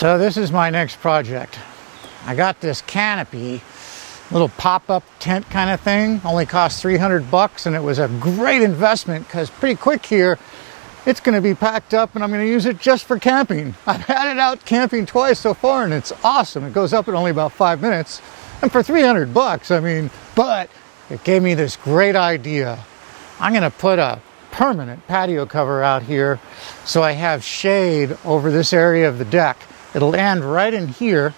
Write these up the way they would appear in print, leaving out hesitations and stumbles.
So this is my next project. I got this canopy, little pop-up tent kind of thing, only cost $300 and it was a great investment because pretty quick here it's going to be packed up and I'm going to use it just for camping. I've had it out camping twice so far and it's awesome. It goes up in only about 5 minutes and for $300, I mean, but it gave me this great idea. I'm going to put a permanent patio cover out here so I have shade over this area of the deck. It'll end right in here,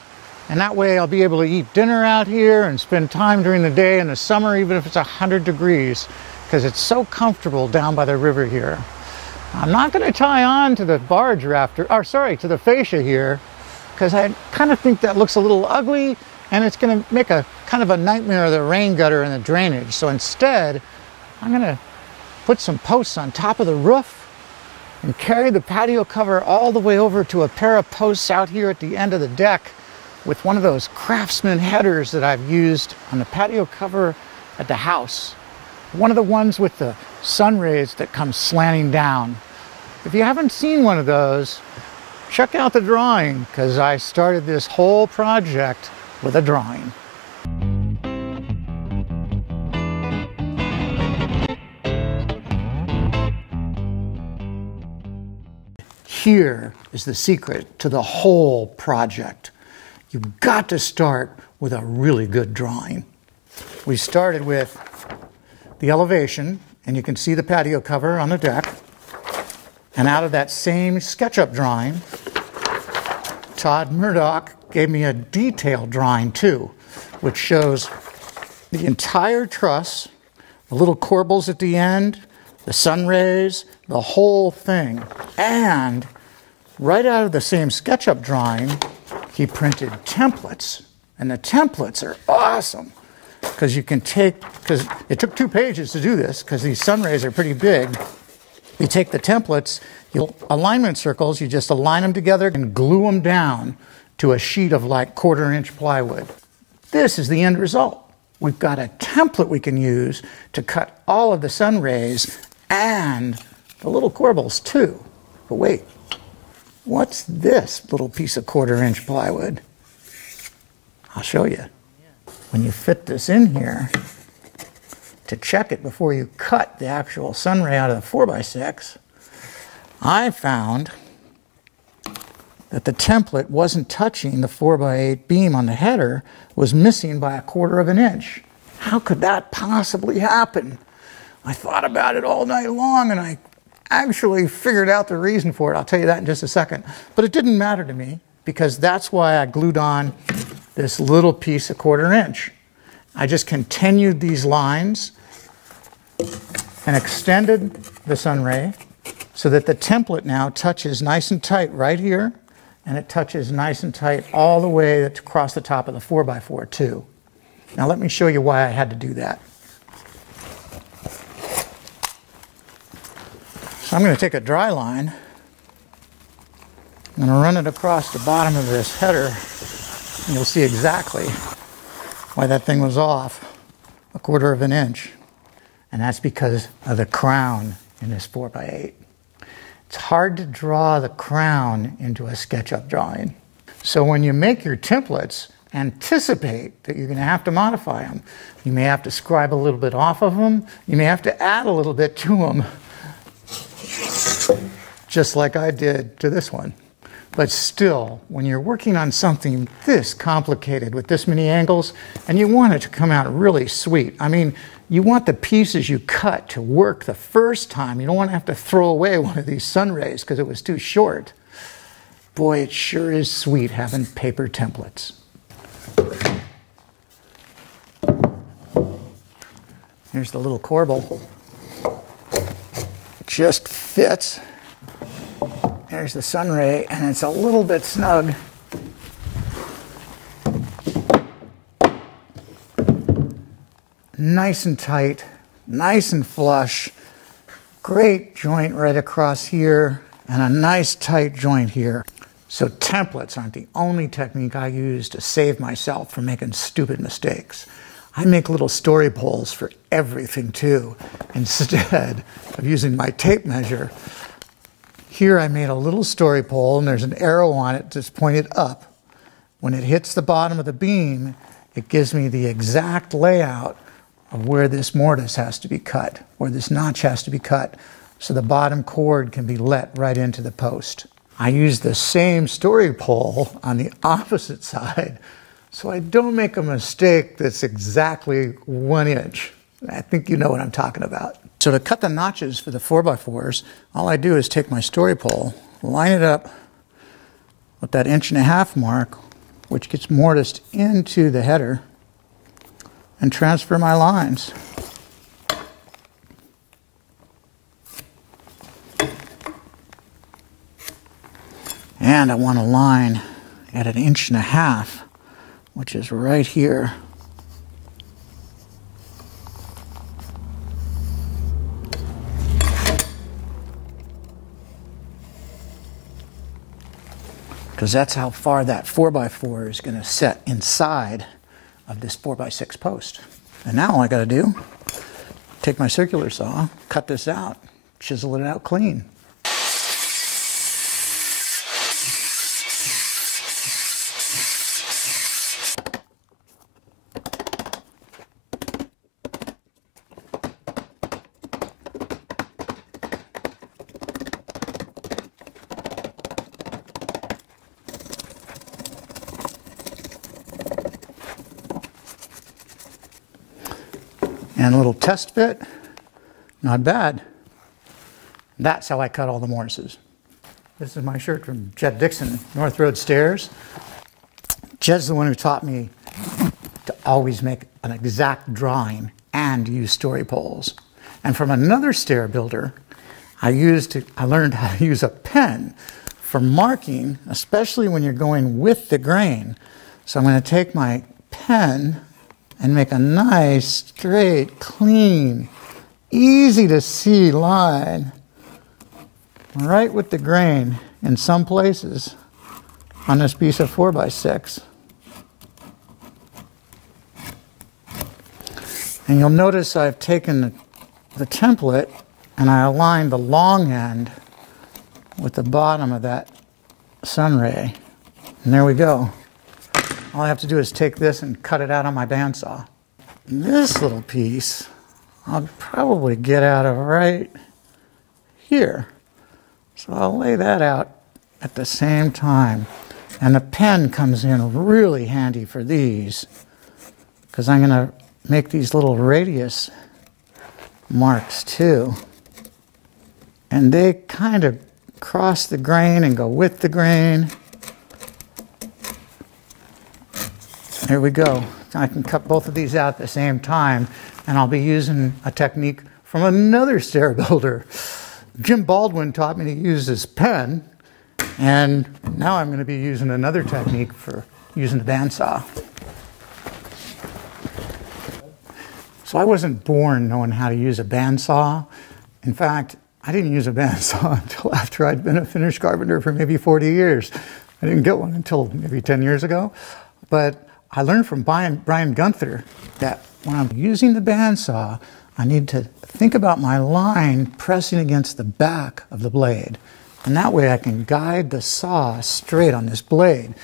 and that way I'll be able to eat dinner out here and spend time during the day in the summer, even if it's 100 degrees, because it's so comfortable down by the river here. I'm not going to tie on to the barge rafter, or sorry, to the fascia here, because I kind of think that looks a little ugly, and it's going to make a kind of a nightmare of the rain gutter and the drainage. So instead, I'm going to put some posts on top of the roof and carry the patio cover all the way over to a pair of posts out here at the end of the deck with one of those Craftsman headers that I've used on the patio cover at the house. One of the ones with the sun rays that come slanting down. If you haven't seen one of those, check out the drawing, because I started this whole project with a drawing. Here is the secret to the whole project. You've got to start with a really good drawing. We started with the elevation, and you can see the patio cover on the deck. And out of that same SketchUp drawing, Todd Murdoch gave me a detailed drawing too, which shows the entire truss, the little corbels at the end, the sun rays, the whole thing. And right out of the same SketchUp drawing, he printed templates. And the templates are awesome because you can take, because it took 2 pages to do this because these sun rays are pretty big. You take the templates, alignment circles, you just align them together and glue them down to a sheet of like 1/4 inch plywood. This is the end result. We've got a template we can use to cut all of the sun rays and the little corbels too. But wait, what's this little piece of 1/4 inch plywood? I'll show you. When you fit this in here, to check it before you cut the actual sun ray out of the 4x6, I found that the template wasn't touching the 4x8 beam on the header, was missing by 1/4 inch. How could that possibly happen? I thought about it all night long and I actually figured out the reason for it. I'll tell you that in just a second. But it didn't matter to me because that's why I glued on this little piece of 1/4 inch. I just continued these lines and extended the sun ray so that the template now touches nice and tight right here, and it touches nice and tight all the way across the top of the 4x4 too. Now let me show you why I had to do that. So I'm going to take a dry line, I'm going to run it across the bottom of this header, and you'll see exactly why that thing was off 1/4 inch. And that's because of the crown in this 4x8. It's hard to draw the crown into a SketchUp drawing. So when you make your templates, anticipate that you're going to have to modify them. You may have to scribe a little bit off of them. You may have to add a little bit to them, just like I did to this one. But still, when you're working on something this complicated with this many angles, and you want it to come out really sweet, I mean, you want the pieces you cut to work the first time. You don't want to have to throw away one of these sun rays because it was too short. Boy, it sure is sweet having paper templates. Here's the little corbel. It just fits. There's the sun ray, and it's a little bit snug. Nice and tight, nice and flush. Great joint right across here, and a nice tight joint here. So templates aren't the only technique I use to save myself from making stupid mistakes. I make little story poles for everything too, instead of using my tape measure. Here I made a little story pole, and there's an arrow on it that's pointed up. When it hits the bottom of the beam, it gives me the exact layout of where this mortise has to be cut, where this notch has to be cut, so the bottom cord can be let right into the post. I use the same story pole on the opposite side, so I don't make a mistake that's exactly 1 inch. I think you know what I'm talking about. So to cut the notches for the 4x4s, all I do is take my story pole, line it up with that 1.5 inch mark, which gets mortised into the header, and transfer my lines. And I want a line at 1.5 inches, which is right here. Because that's how far that 4x4 is going to set inside of this 4x6 post. And now all I got to do, take my circular saw, cut this out, chisel it out clean. And a little test fit, not bad. That's how I cut all the mortises. This is my shirt from Jed Dixon, North Road Stairs. Jed's the one who taught me to always make an exact drawing and use story poles. And from another stair builder, I learned how to use a pen for marking, especially when you're going with the grain. So I'm going to take my pen and make a nice, straight, clean, easy to see line right with the grain in some places on this piece of 4x6. And you'll notice I've taken the template and I aligned the long end with the bottom of that sunray. And there we go. All I have to do is take this and cut it out on my bandsaw. This little piece, I'll probably get out of right here. So I'll lay that out at the same time. And the pen comes in really handy for these, because I'm going to make these little radius marks too. And they kind of cross the grain and go with the grain. There we go. I can cut both of these out at the same time, and I'll be using a technique from another stair builder. Jim Baldwin taught me to use this pen, and now I'm going to be using another technique for using the bandsaw. So I wasn't born knowing how to use a bandsaw. In fact, I didn't use a bandsaw until after I'd been a finished carpenter for maybe 40 years. I didn't get one until maybe 10 years ago. But I learned from Brian Gunther that when I'm using the bandsaw, I need to think about my line pressing against the back of the blade. And that way I can guide the saw straight on this blade.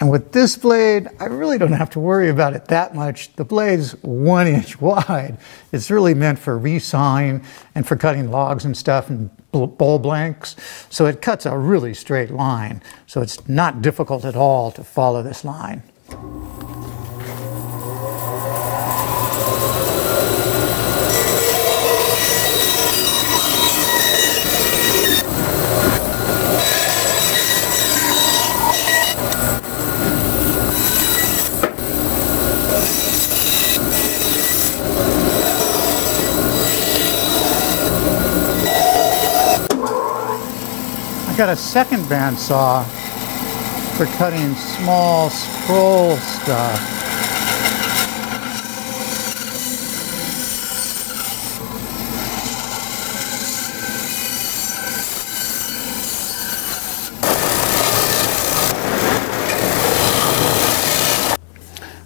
And with this blade, I really don't have to worry about it that much. The blade's 1 inch wide. It's really meant for resawing and for cutting logs and stuff and bowl blanks. So it cuts a really straight line. So it's not difficult at all to follow this line. Got a second bandsaw for cutting small scroll stuff.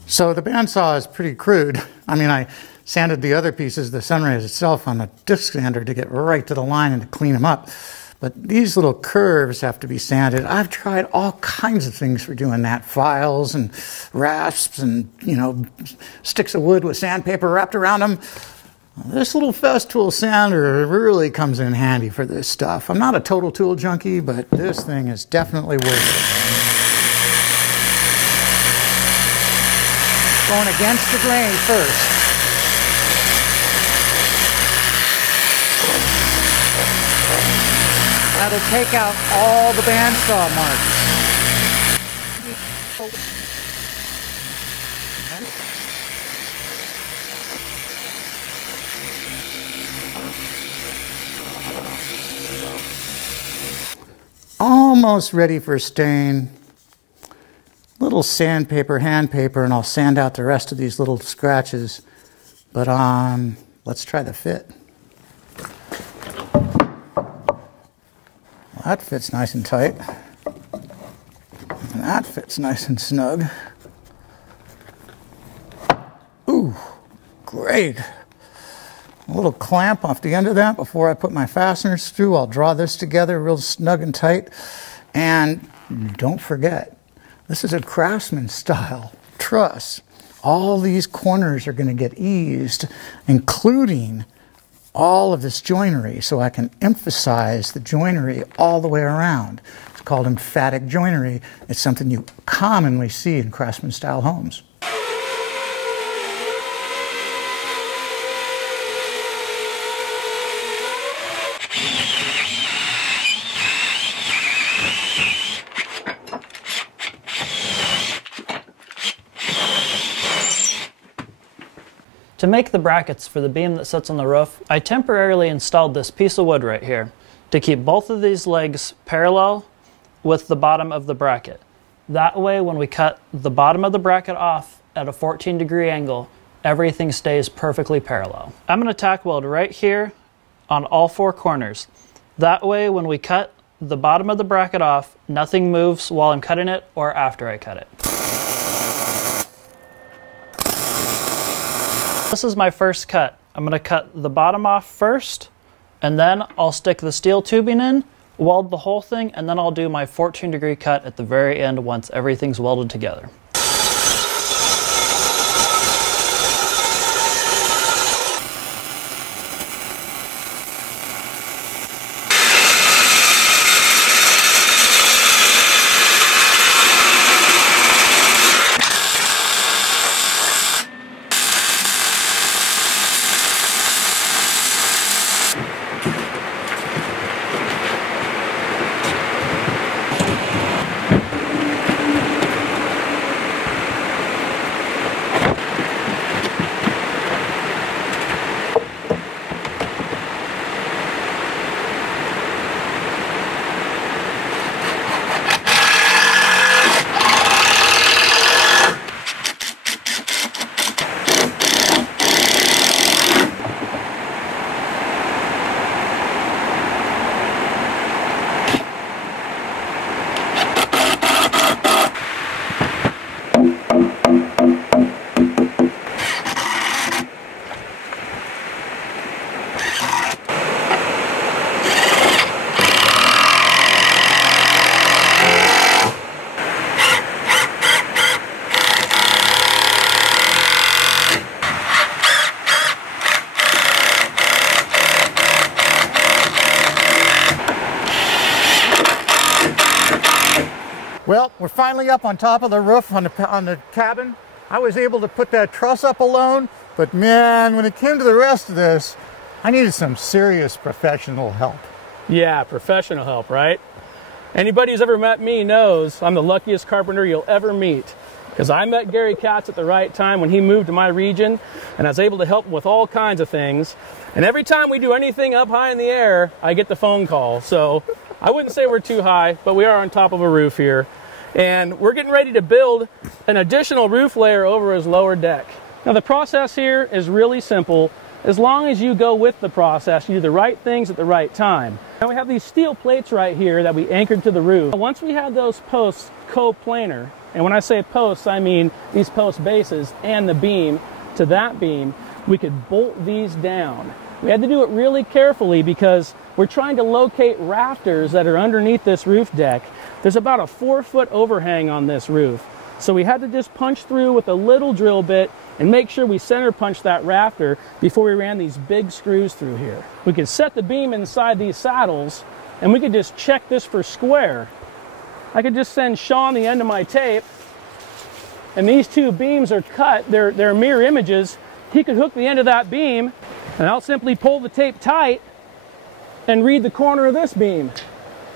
So the bandsaw is pretty crude. I mean, I sanded the other pieces, the sunrays itself, on the disc sander to get right to the line and to clean them up. But these little curves have to be sanded. I've tried all kinds of things for doing that. Files and rasps and, you know, sticks of wood with sandpaper wrapped around them. This little Festool sander really comes in handy for this stuff. I'm not a total tool junkie, but this thing is definitely worth it. Going against the grain first. That'll take out all the bandsaw marks. Almost ready for stain. Little sandpaper, handpaper, and I'll sand out the rest of these little scratches. But let's try the fit. That fits nice and tight. And that fits nice and snug. Ooh, great. A little clamp off the end of that before I put my fasteners through. I'll draw this together real snug and tight. And don't forget, this is a Craftsman style truss. All these corners are going to get eased, including all of this joinery, so I can emphasize the joinery all the way around. It's called emphatic joinery. It's something you commonly see in Craftsman style homes. To make the brackets for the beam that sits on the roof, I temporarily installed this piece of wood right here to keep both of these legs parallel with the bottom of the bracket. That way, when we cut the bottom of the bracket off at a 14-degree angle, everything stays perfectly parallel. I'm going to tack weld right here on all four corners. That way, when we cut the bottom of the bracket off, nothing moves while I'm cutting it or after I cut it. This is my first cut. I'm going to cut the bottom off first, and then I'll stick the steel tubing in, weld the whole thing, and then I'll do my 14-degree cut at the very end once everything's welded together. Well, we're finally up on top of the roof on the cabin. I was able to put that truss up alone, but man, when it came to the rest of this, I needed some serious professional help. Yeah, professional help, right? Anybody who's ever met me knows I'm the luckiest carpenter you'll ever meet, because I met Gary Katz at the right time when he moved to my region, and I was able to help him with all kinds of things. And every time we do anything up high in the air, I get the phone call. So I wouldn't say we're too high, but we are on top of a roof here. And we're getting ready to build an additional roof layer over his lower deck. Now the process here is really simple. As long as you go with the process, you do the right things at the right time. Now we have these steel plates right here that we anchored to the roof. Once we had those posts coplanar, and when I say posts, I mean these post bases and the beam to that beam, we could bolt these down. We had to do it really carefully because we're trying to locate rafters that are underneath this roof deck. There's about a 4-foot overhang on this roof. So we had to just punch through with a little drill bit and make sure we center punch that rafter before we ran these big screws through here. We could set the beam inside these saddles and we could just check this for square. I could just send Sean the end of my tape, and these two beams are cut, they're mirror images. He could hook the end of that beam and I'll simply pull the tape tight and read the corner of this beam.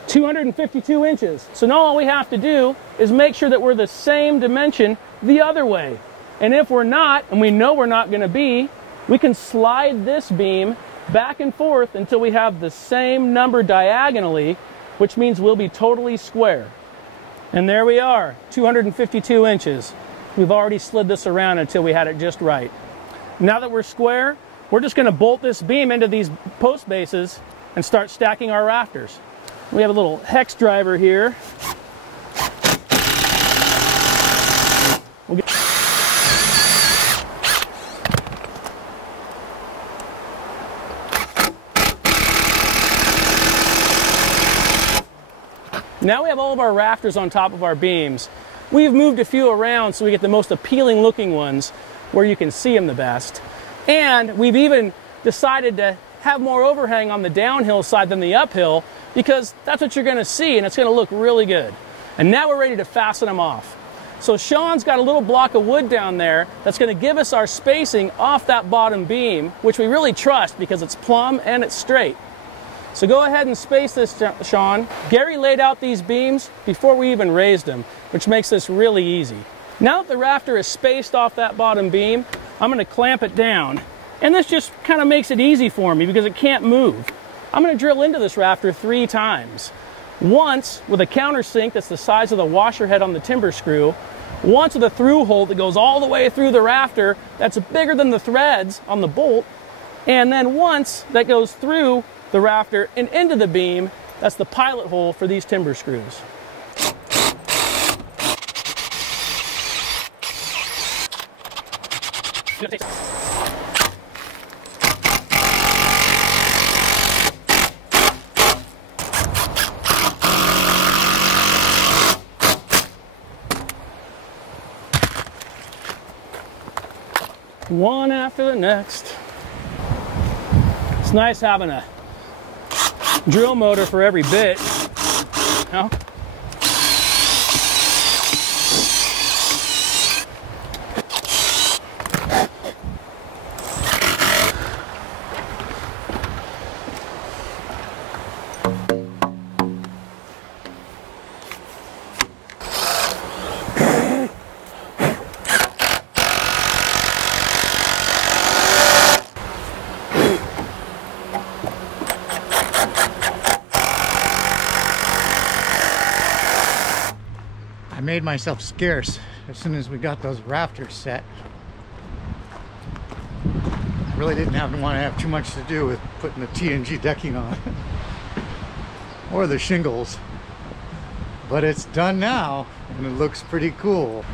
252 inches. So now all we have to do is make sure that we're the same dimension the other way. And if we're not, and we know we're not going to be, we can slide this beam back and forth until we have the same number diagonally, which means we'll be totally square. And there we are, 252 inches. We've already slid this around until we had it just right. Now that we're square, we're just going to bolt this beam into these post bases and start stacking our rafters. We have a little hex driver here. Now we have all of our rafters on top of our beams. We've moved a few around so we get the most appealing looking ones where you can see them the best. And we've even decided to have more overhang on the downhill side than the uphill, because that's what you're going to see and it's going to look really good. And now we're ready to fasten them off. So Sean's got a little block of wood down there that's going to give us our spacing off that bottom beam, which we really trust because it's plumb and it's straight. So go ahead and space this, Sean. Gary laid out these beams before we even raised them, which makes this really easy. Now that the rafter is spaced off that bottom beam, I'm going to clamp it down. And this just kind of makes it easy for me because it can't move. I'm going to drill into this rafter 3 times. Once with a countersink that's the size of the washer head on the timber screw. Once with a through hole that goes all the way through the rafter that's bigger than the threads on the bolt. And then once that goes through the rafter and into the beam, that's the pilot hole for these timber screws. One after the next. It's nice having a drill motor for every bit. No? I made myself scarce as soon as we got those rafters set. I really didn't want to have too much to do with putting the TNG decking on or the shingles, but it's done now and it looks pretty cool.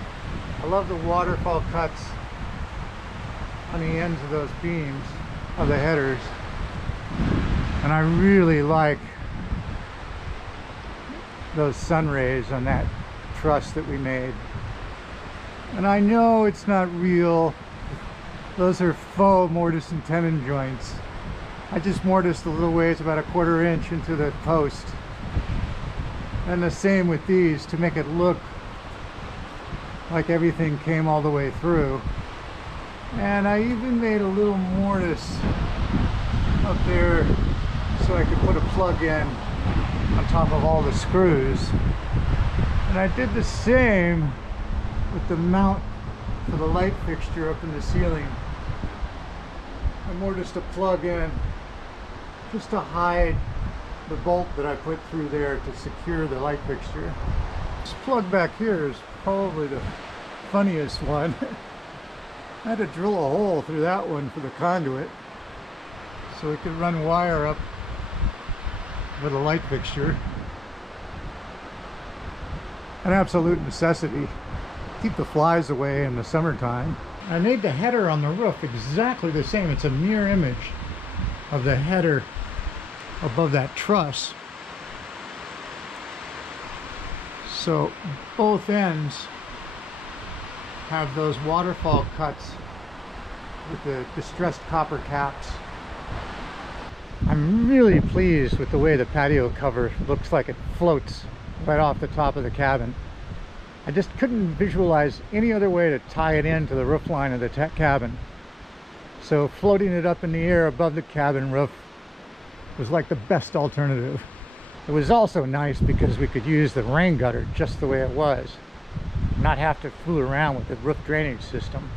I love the waterfall cuts on the ends of those beams of the headers, and I really like those sun rays on that truss that we made. And I know it's not real, those are faux mortise and tenon joints. I just mortised a little ways, about a 1/4 inch into the post, and the same with these to make it look like everything came all the way through. And I even made a little mortise up there so I could put a plug in on top of all the screws. And I did the same with the mount for the light fixture up in the ceiling. I mortised a plug in just to hide the bolt that I put through there to secure the light fixture. This plug back here is probably the funniest one. I had to drill a hole through that one for the conduit so we could run wire up with a light fixture. An absolute necessity. Keep the flies away in the summertime. I made the header on the roof exactly the same. It's a mirror image of the header above that truss. So both ends have those waterfall cuts with the distressed copper caps. I'm really pleased with the way the patio cover looks like it floats right off the top of the cabin. I just couldn't visualize any other way to tie it into the roof line of the cabin. So floating it up in the air above the cabin roof was like the best alternative. It was also nice because we could use the rain gutter just the way it was, not have to fool around with the roof drainage system.